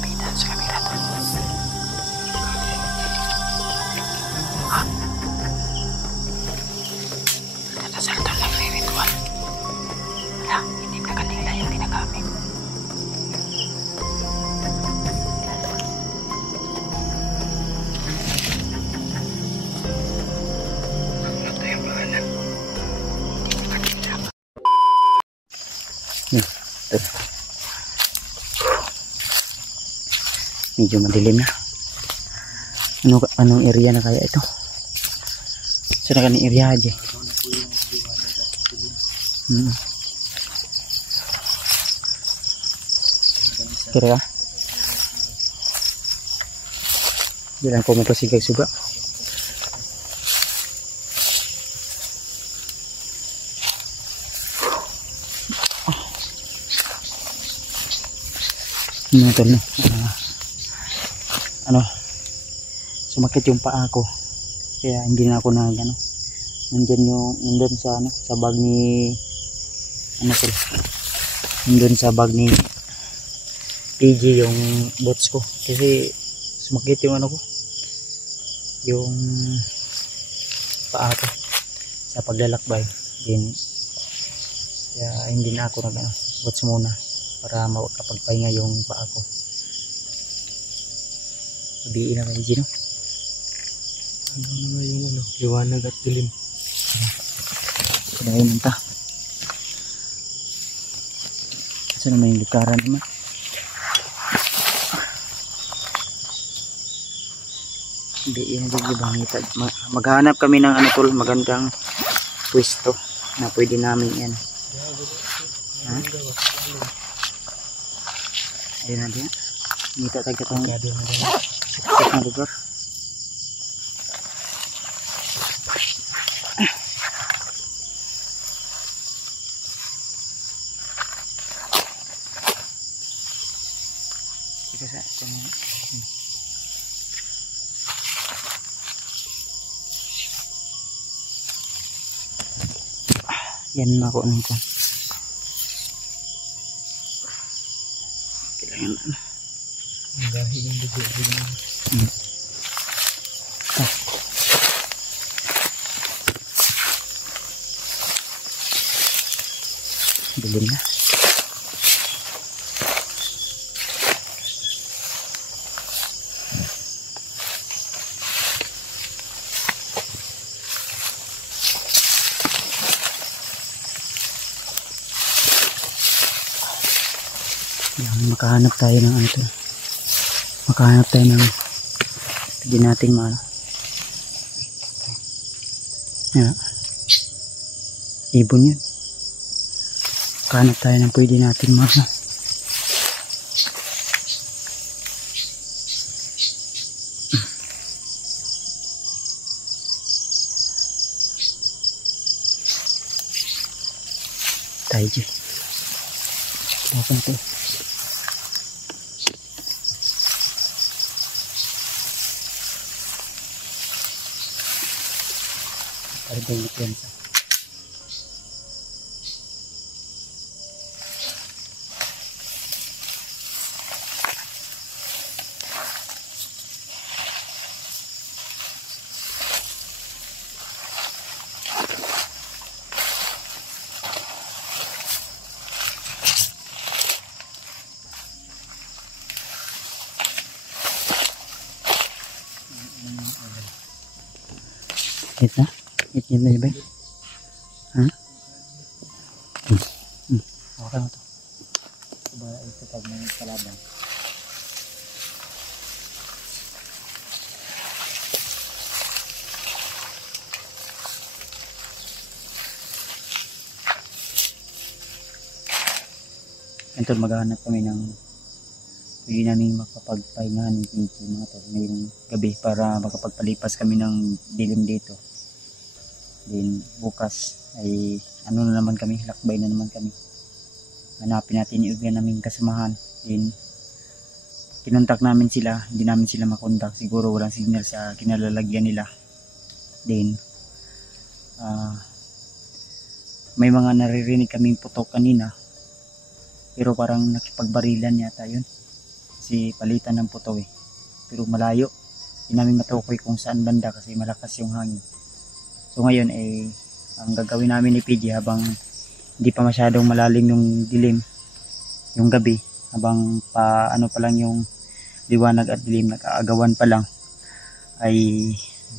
lapitan sa camera to. Tatasal to lang ritual. Wala, hindi na kanila yung ginagamit. Ito yung pangalan. Hindi na kanila. Medyo madilim na. Anong area na kaya ito? Saan ka ni area aja? Kira ka? Di lang ko magpasigag suga. Ito na. Sumakit yung paa ko. Kaya hindi na ako nandyan sa bag ni nandun sa bag ni PG yung boots ko kasi sumakit yung yung paa ko sa paglalakbay din. Kaya hindi na ako boots muna para makapagpahinga yung paa ko. Sabihin na kayo Gino. Ano naman yung liwanag at dilim. Kaya yun ta. Saan naman yung likaran naman? Hindi yun bangita. Maghanap kami ng magandang pwesto na pwede namin yan. Ha? Ayun na din. Ngita tayo itong siksik na lugar. Yan ako nito. Kailangan dahil yung dugo dilim na. Makahanap tayo ng makahanap tayo ng hindi natin ibon yun. Makahanap tayo ng pwede natin tayo dyan. Bakit ito? Parang yan sa ito. Ito na ba? Ha? Okay mo to. Diba ito pag may kalaban. Ito maghahanap kami ng pwede namin makapagpahingahan ng mga to ngayong gabi para makapagpalipas kami ng dilim dito. Then bukas ay na naman kami, lakbay na naman kami. Hanapin natin yung iba naming kasamahan. Then kinontak namin sila, hindi namin sila makontak. Siguro walang signal sa kinalalagyan nila. Then may mga naririnig kaming putok kanina. Pero parang nakipagbarilan yata yun. Kasi palitan ng puto eh. Pero malayo. Hindi namin matukoy kung saan banda kasi malakas yung hangin. So ngayon eh, ang gagawin namin ni PG habang hindi pa masyadong malalim yung dilim, yung gabi, habang ano pa lang yung liwanag at dilim, nag-aagawan pa lang, ay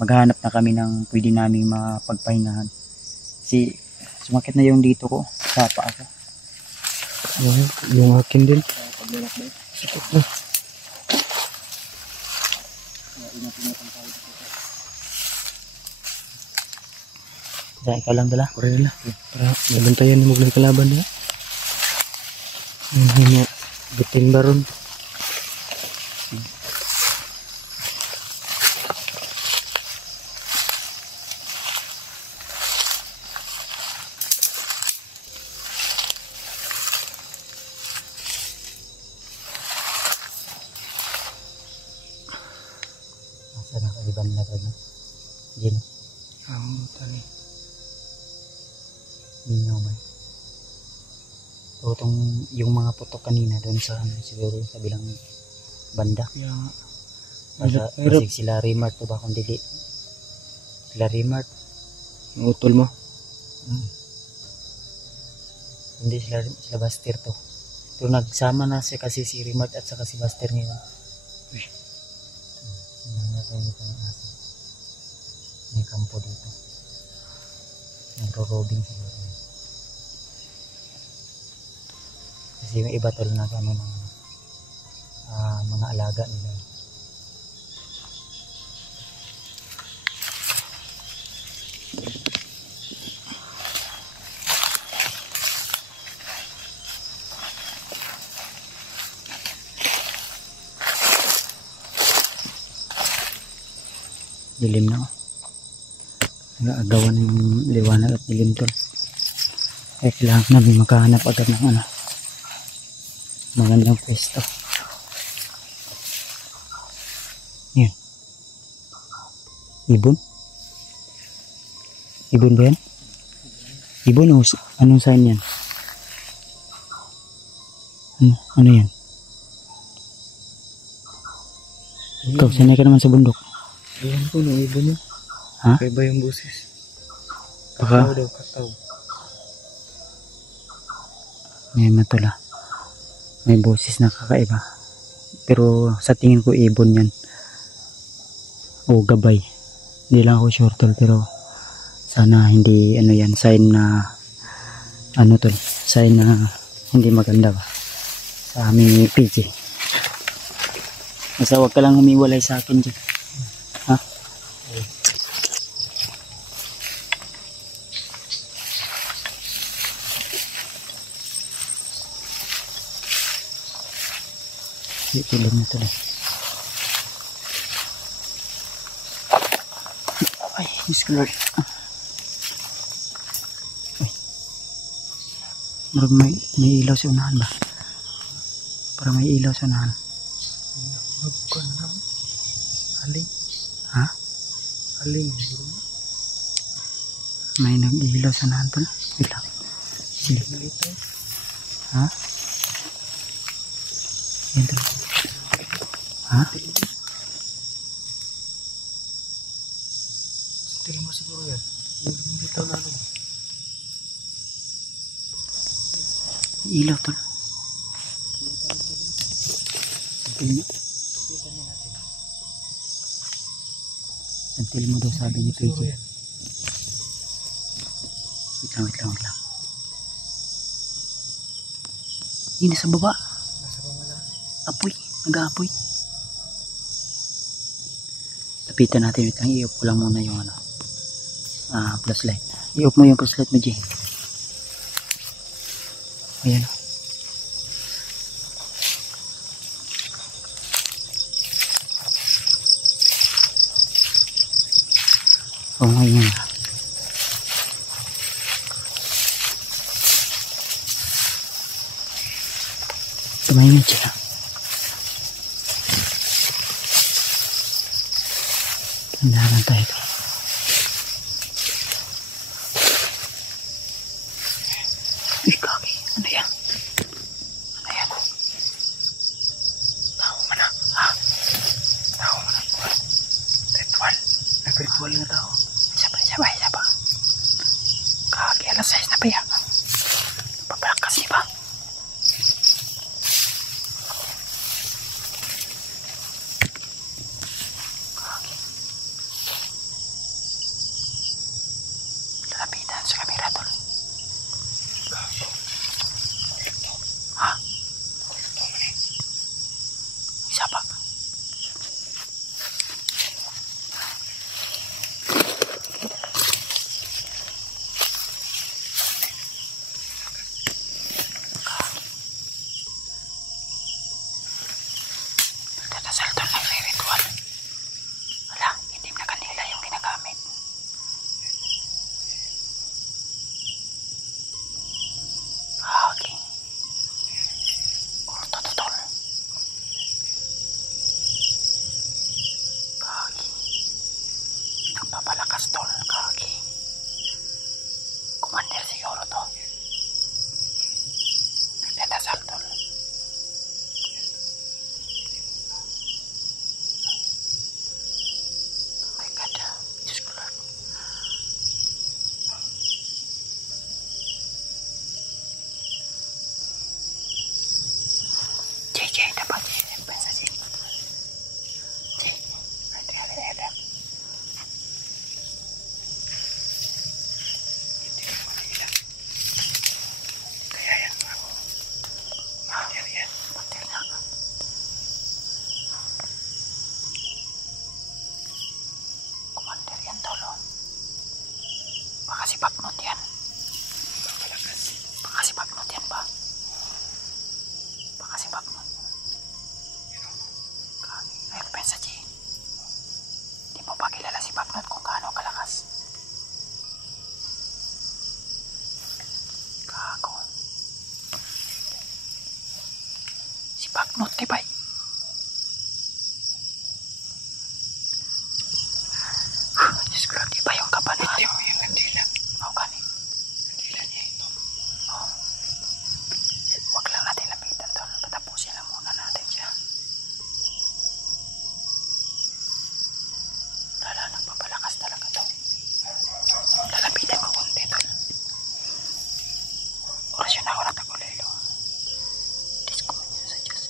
maghahanap na kami ng pwede naming mapagpahingahan. Kasi sumakit na yung dito ko, sa paa ko. Yung akin din. Sakit na. Ingat-ingatan tayo dito. Dahil ka lang dala. Pare na. Para mabantayan ni Muglang kalaban niya. Hindi niya bitin baron. Asa na kaiban na ka na? Diyan. Tani. Ninyo man. So itong yung mga putok kanina doon sa siguro sa bilang banda. Yeah. Kasi sila Remart to ba kung dili. Sila Remart. Ang utol mo. Hindi sila Buster to. Pero nagsama na siya kasi si Remart at saka si Buster ngayon. Uy. Nangyatay nito ng aso. May kampo dito. Nagro-robing siguro. Kasi yung iba tol na ano ng mga alaga nila. Dilim na. Nag-aagawan na yung liwanag at dilim tol. Kaya kailangan namin makahanap agad ng ano, magandang pwesto. Yan. Ibon? Ibon ba yan? Ibon o anong sign yan? Ano yan? Ikaw, sanay ka naman sa bundok. Ayan po, nung ibon niya. Ha? Kaya ba yung busis? Baka- Kataw daw, kataw. May matula. May boses na kakaiba. Pero sa tingin ko ibon yan. O gabay. Hindi lang ako sure tol, pero sana hindi ano yan, sign na ano tol, sign na hindi maganda ba sa aming PG. Basta huwag ka lang humiwalay sa akin dyan. Ha? Tulog na tuloy. Ay, Miss Lord. Ay. Marag may ilaw sa unahan ba? Para may ilaw sa unahan. Bukan na. Aling. Ha? Aling. May nag-ilaw sa unahan pala. Wait lang. Sige. Ha? Yan tuloy. Ha? Tingin mo siguro yan. Yung dito na ano. Ilaw tol. Santil mo. Santil mo daw sabi ni PG. Wait lang. Hindi sa baba. Nasa baba lang. Apoy. Nag-aapoy. Lapitan natin. Wait lang. I-off ko lang muna yung ano. Flashlight. I-off mo yung flashlight mo, Jay. Ayan. Oo, ngayon. Tumahimik siya. Tandahan tayo ito. Uy, kaki. Ano yan? Ano yan? Tao. Wala na tao. Isa pa. Kagi, alas 6 na pa yan. Papalakas niya ba? Kagi. Lalapitan sa kamera tol. Ha? Isa pa. Dasal tol ng ritual. Wala, itim na kanila yung ginagamit. Okay. Kurto to tol. Kagi. Nagpapalakas tol, kagi. Commander siguro to. Nagdadasal tol. Oh my God. Diyos ko Lord. JJ, dapat JJ. Pensa JJ. Ada. Kaya yan ako. Yan. Patil na ako. Commander yan tolo. Baka si Baknot yan. Baka si Baknot yan ba? Baka si Baknot. Ay, pensa J. Di mo pa kilala si Baknot kung gaano kalakas. Gago. Si Baknot, diba? Diyos ko lang, diba yung kapanan? Ito yung kandila. Oo, gani. Kandila niya ito. Oo. Huwag lang natin lapitan tol. Patapusin lang muna natin siya. Lala, nagpapalakas talaga to. Lalapitan ko konti tol. Orasyon ako na tagulilo. Diyos ko man yan sa Diyos.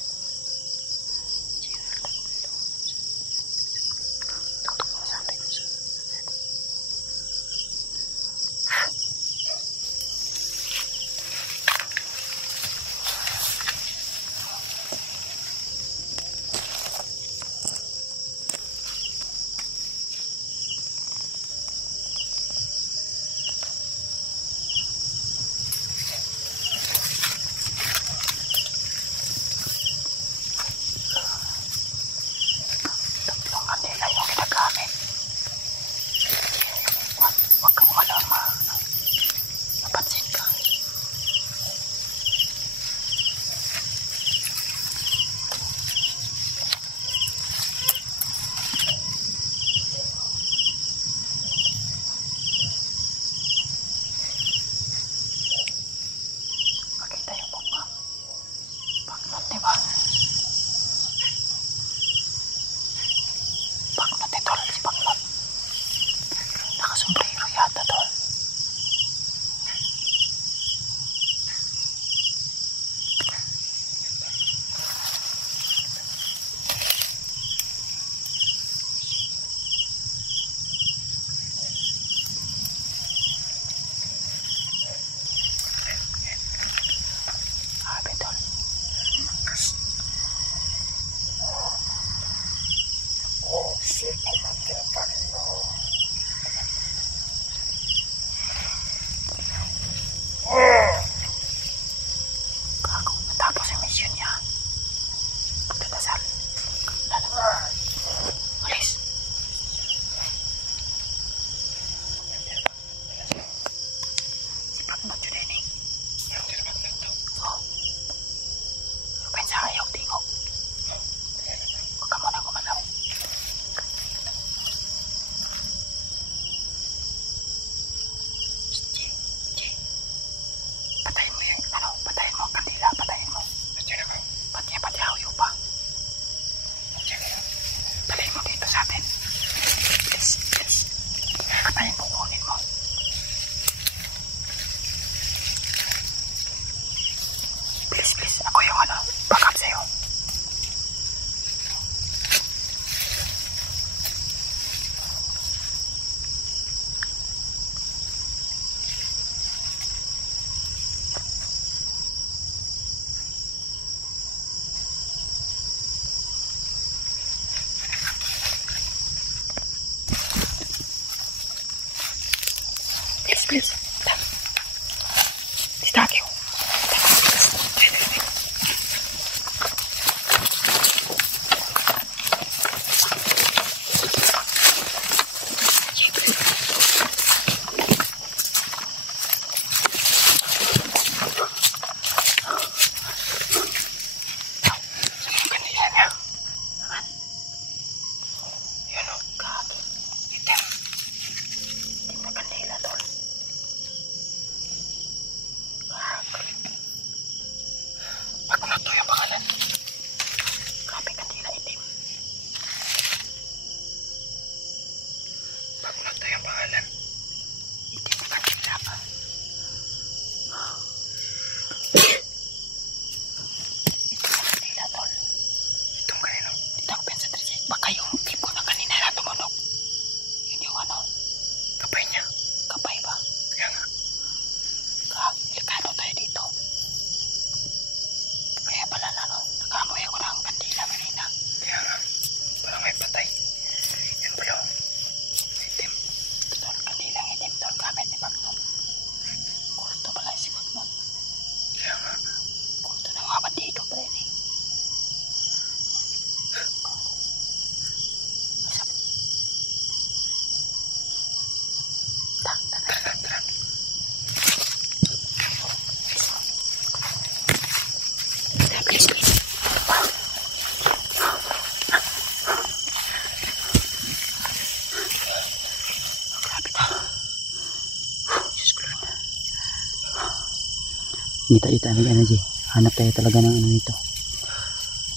Kita tayo ano G. Hanap tayo talaga ng ano nito.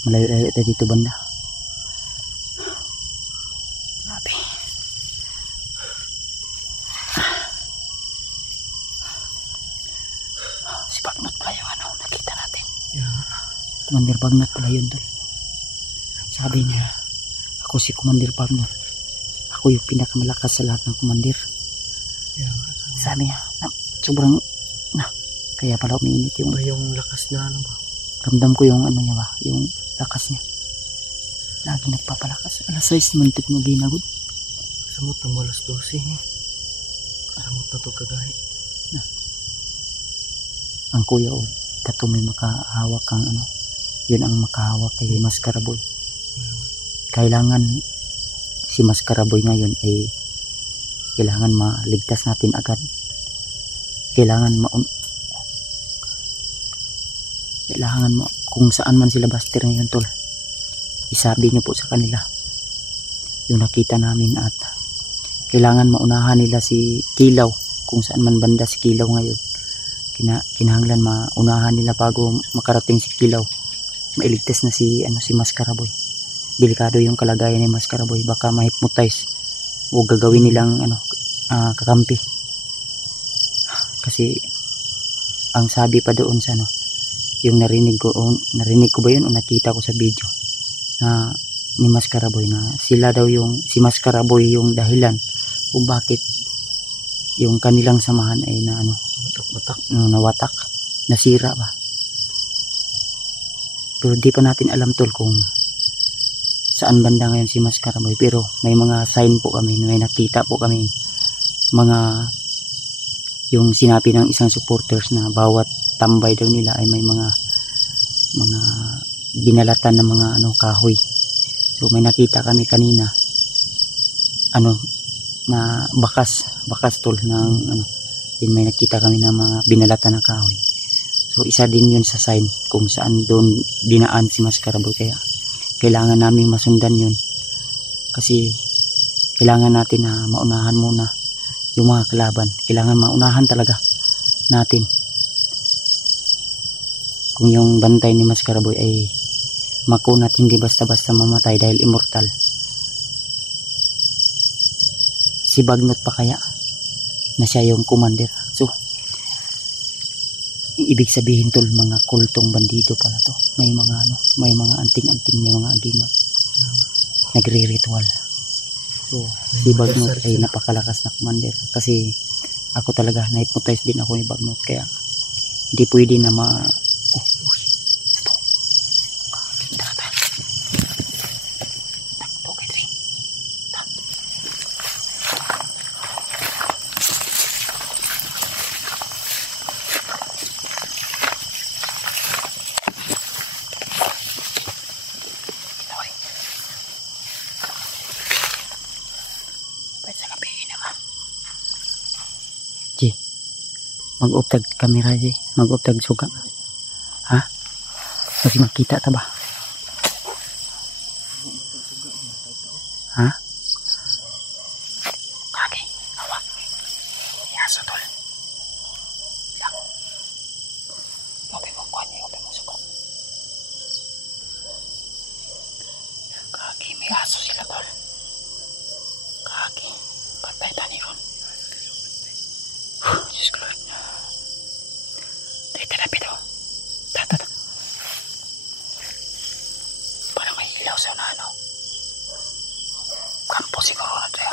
Malayo-layo tayo dito banda. Grabe. Si Bagnot pala yung ano, nakita natin. Yeah. Commander Bagnot pala yun tol. Sabi niya, ako si Commander Bagnot. Ako yung pinakamalakas sa lahat ng commander. Yeah. Sabi niya, sobrang, kaya pala umiinit yung, Ba yung lakas na ano ba? ramdam ko yung ano niya ba, yung lakas niya. Lagi nagpapalakas. Alas 6 naman ito kung ginagod. Samot ng alas 12 ni. Samot na to kagahi. Ang kuya o, kato may makahawak kang ano, yun ang makahawak kay Maskaraboy. Kailangan si Maskaraboy ngayon ay kailangan maligtas natin agad. Kailangan kung saan man sila Buster ngayon tol, isabi nyo po sa kanila yung nakita namin at kailangan maunahan nila si Kilaw kung saan man banda si Kilaw ngayon. Kinahanglan maunahan nila bago makarating si Kilaw. Mailigtas na si Maskaraboy. Delikado yung kalagayan ni Maskaraboy, baka ma-hypnotize o gagawin nilang kakampi. Kasi ang sabi pa doon sa yung narinig ko ba yun o nakita ko sa video na ni Maskaraboy na sila daw si Maskaraboy yung dahilan kung bakit yung kanilang samahan ay nawatak, nasira ba. Pero di pa natin alam tol kung saan banda ngayon si Maskaraboy, pero may mga sign po kami, may nakita po kami yung sinabi ng isang supporters na bawat tambay daw nila ay may mga binalatan ng mga kahoy. So may nakita kami kanina na bakas tol ng din may nakita kami ng mga binalatan ng kahoy. So isa din yun sa sign kung saan doon dinaan si Maskaraboy, kaya kailangan namin masundan yun kasi kailangan natin na maunahan muna yung mga kalaban. Kailangan maunahan talaga natin kung yung bantay ni Maskaraboy ay makunat, hindi basta-basta mamatay dahil immortal. Si Bagnot pa kaya na siya yung commander. So ibig sabihin tol, mga kultong bandido pala to. May mga anting-anting, may mga agingot, nagre-ritual. So si Bagnot ay napakalakas na commander kasi ako talaga na-hypnotize din ako ni Bagnot, kaya hindi pwede na mag-uptag kamera di, mag-uptag suga. Ha? Kasi makita ta ba? Ha? Kaki, hawak. Yaso tol. Lang. Open mo kuhan niya, open mo suga. Kaki, may aso sila tol. Kaki, patay tani ron. Diyos ko Lord. Tinabi daw. Parang may ilaw sa kampo siguro na ito.